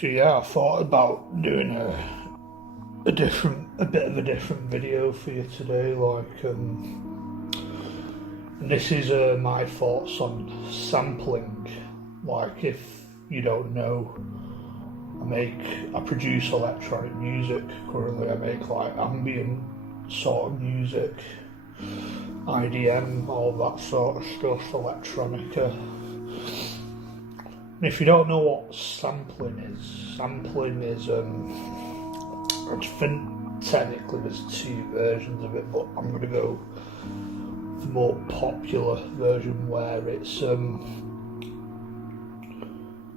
So yeah, I thought about doing a bit of a different video for you today. And this is my thoughts on sampling. Like, if you don't know, I produce electronic music. Currently, I make like ambient sort of music, IDM, all that sort of stuff, electronica. And if you don't know what sampling is I think technically there's two versions of it, but I'm going to go the more popular version where it's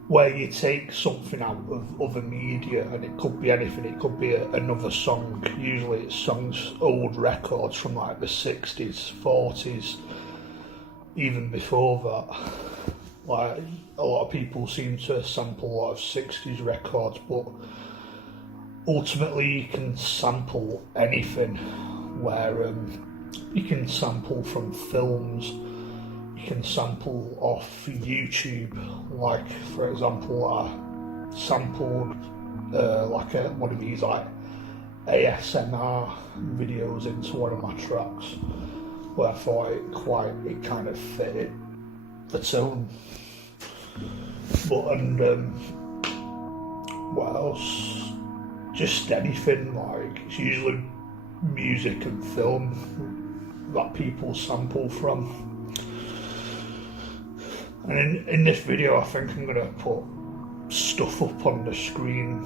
where you take something out of other media, and it could be anything. It could be another song. Usually it's songs, old records from like the 60s, 40s, even before that. Like, a lot of people seem to sample a lot of 60s records, but ultimately you can sample anything. Where you can sample from films, you can sample off YouTube. Like, for example, I sampled one of these like ASMR videos into one of my tracks, where I thought it kind of fitted the tone. But what else? Just anything. Like, it's usually music and film that people sample from. And in this video, I think I'm gonna put stuff up on the screen,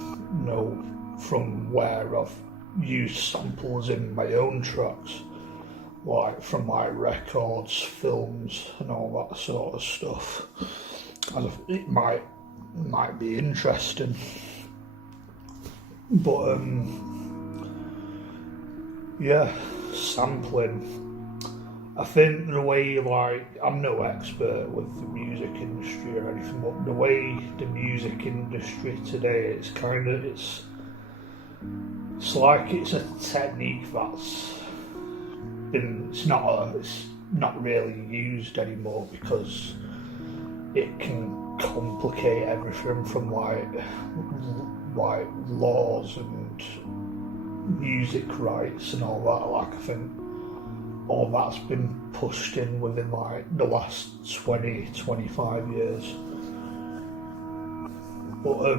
from where I've used samples in my own tracks, like from like records, films, and all that sort of stuff. It might be interesting, but yeah, sampling. I think the way, like, I'm no expert with the music industry or anything, but the way the music industry today, it's like it's a technique that's it's not really used anymore, because it can complicate everything from like laws and music rights and all that. Like, I think all that's been pushed in within like the last 20-25 years. But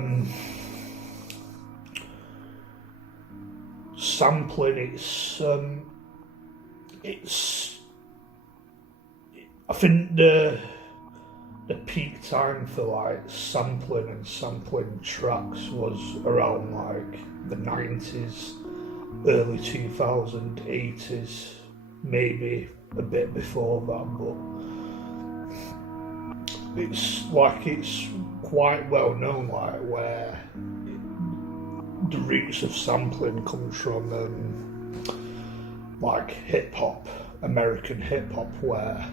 sampling, it's I think the peak time for like sampling tracks was around like the 90s, early 2080s, maybe a bit before that, but it's quite well known, like, where the roots of sampling comes from, like hip hop, American hip hop, where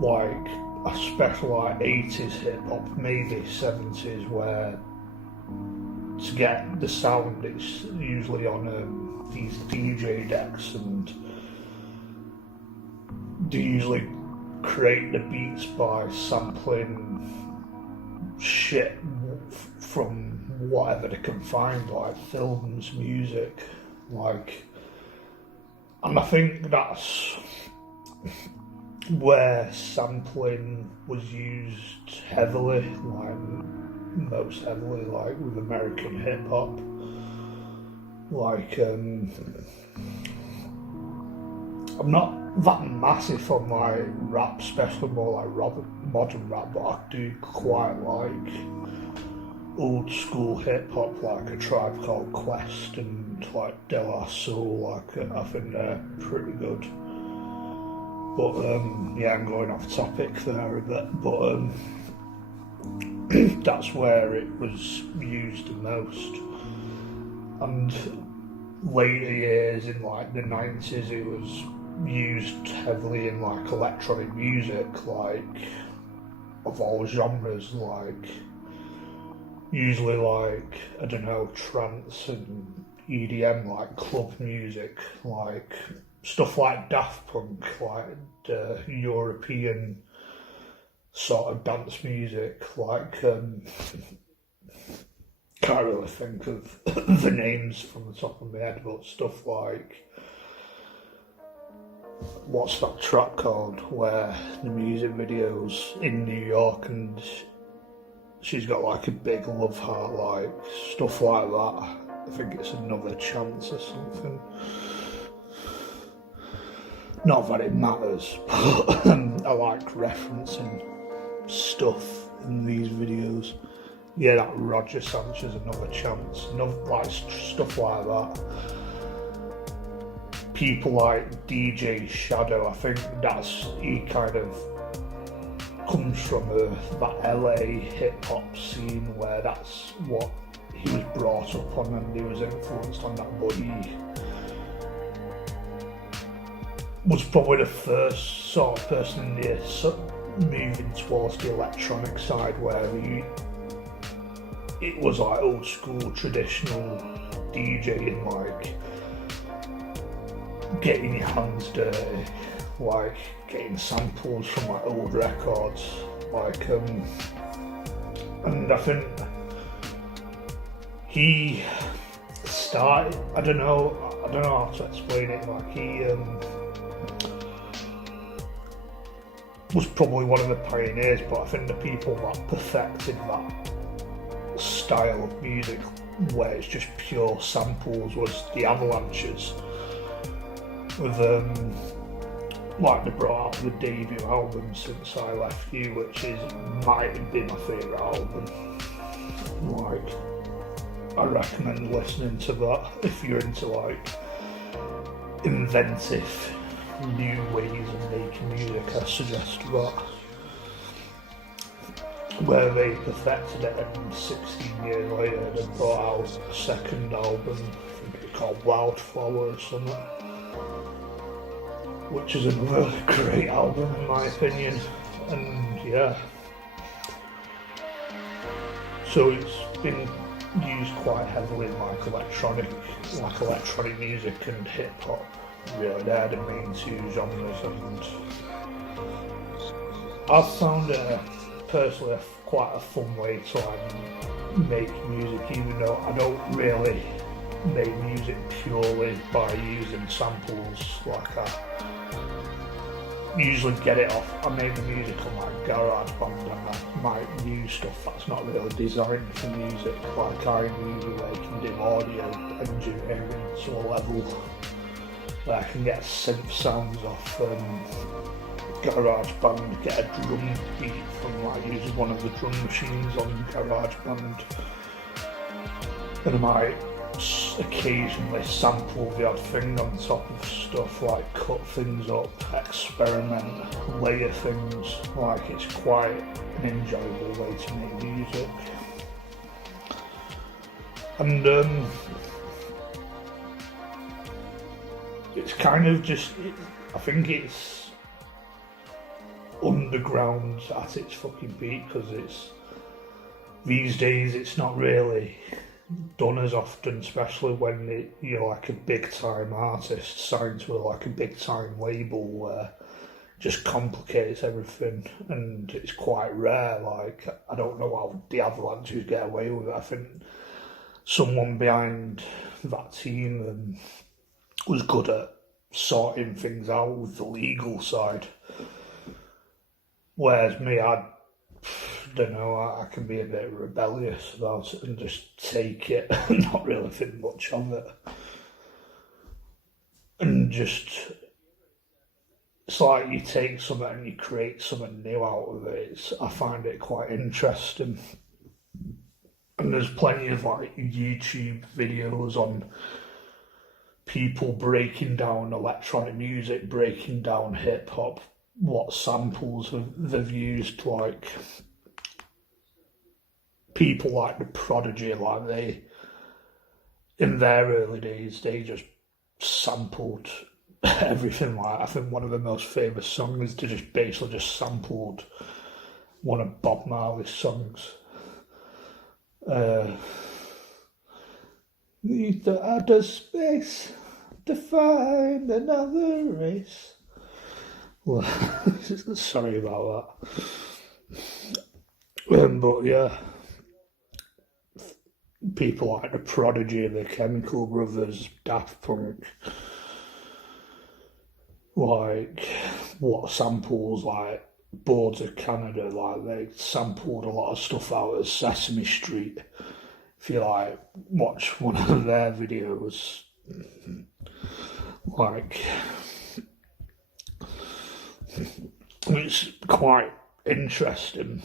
like especially like 80s hip hop, maybe 70s, where to get the sound it's usually on these DJ decks, and they usually create the beats by sampling shit from whatever they can find, like films, music, like. And I think that's where sampling was used heavily, most heavily, like with American hip hop. Like, I'm not that massive on like rap, especially more like modern rap, but I do quite like old school hip hop, like A Tribe Called Quest and like De La Soul. Like, I think they're pretty good. But yeah, I'm going off topic there a bit. But that's where it was used the most. And later years, in like the 90s, it was used heavily in like electronic music, like of all genres, like usually like, I don't know, trance and EDM, like club music, like stuff like Daft Punk, like the European sort of dance music, like can't really think of the names from the top of my head, but stuff like, what's that track called where the music video's in New York and she's got like a big love heart, like stuff like that. I think it's Another Chance or something. Not that it matters, but I like referencing stuff in these videos. Yeah, that Roger Sanchez, Another Chance, like stuff like that. People like DJ Shadow, I think he kind of comes from that LA hip hop scene where that's what he was brought up on and he was influenced on that, but he was probably the first sort of person in this moving towards the electronic side where it was like old school traditional DJing, like getting your hands dirty, like getting samples from like old records, like and I think he started, I don't know how to explain it, like he was probably one of the pioneers, but I think the people that perfected that style of music where it's just pure samples was the Avalanches with like they brought out the debut album Since I Left You, which might have been my favourite album. Like, I recommend listening to that if you're into like inventive new ways of making music. I suggest that. Where they perfected it and 16 years later they brought out a second album, I think it's called Wildflower or something, which is another great album in my opinion. And yeah, so it's been used quite heavily in like electronic music and hip hop. Really, they're the main two genres, and I found it personally quite a fun way to like make music, even though I don't really make music purely by using samples. Like I usually get it off, I make the music on like GarageBand and I might use stuff that's not really designed for music. Like I'm usually can do audio engineering to a level where I can get synth sounds off GarageBand, get a drum beat from like using one of the drum machines on GarageBand, and I might occasionally sample the odd thing on top of stuff, like cut things up, experiment, layer things. Like it's quite an enjoyable way to make music. And it's kind of just, I think it's underground at its fucking peak, because it's these days it's not really done as often, especially when you're like a big time artist signed to like a big time label where it just complicates everything, and it's quite rare. Like I don't know how the Avalanches get away with it. I think someone behind that team was good at sorting things out with the legal side. Whereas me, I don't know, I can be a bit rebellious about it and just take it and not really think much of it. And just, it's like you take something and you create something new out of it. I find it quite interesting. And there's plenty of like YouTube videos on people breaking down electronic music, breaking down hip hop, what samples they've used. Like people like the Prodigy, like they, in their early days, they just sampled everything. Like I think one of the most famous songs, they just basically just sampled one of Bob Marley's songs. Need the outer space to find another race. Well, sorry about that. But yeah, people like the Prodigy, the Chemical Brothers, Daft Punk, like what samples like Boards of Canada, like they sampled a lot of stuff out of Sesame Street. If you like watch one of their videos, like it's quite interesting.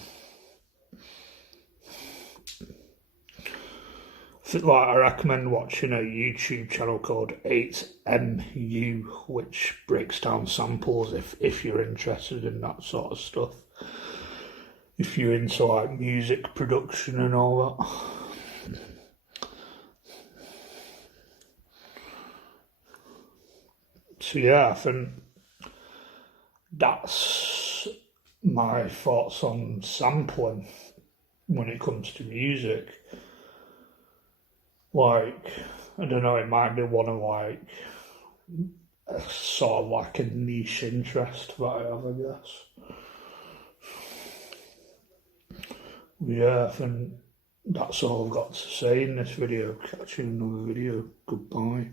I recommend watching a YouTube channel called 8MU, which breaks down samples if you're interested in that sort of stuff. If you're into like music production and all that. So yeah, I think that's my thoughts on sampling when it comes to music. Like, I don't know, it might be one of like sort of like a niche interest that I have, I guess. Yeah, I think that's all I've got to say in this video. Catch you in another video. Goodbye.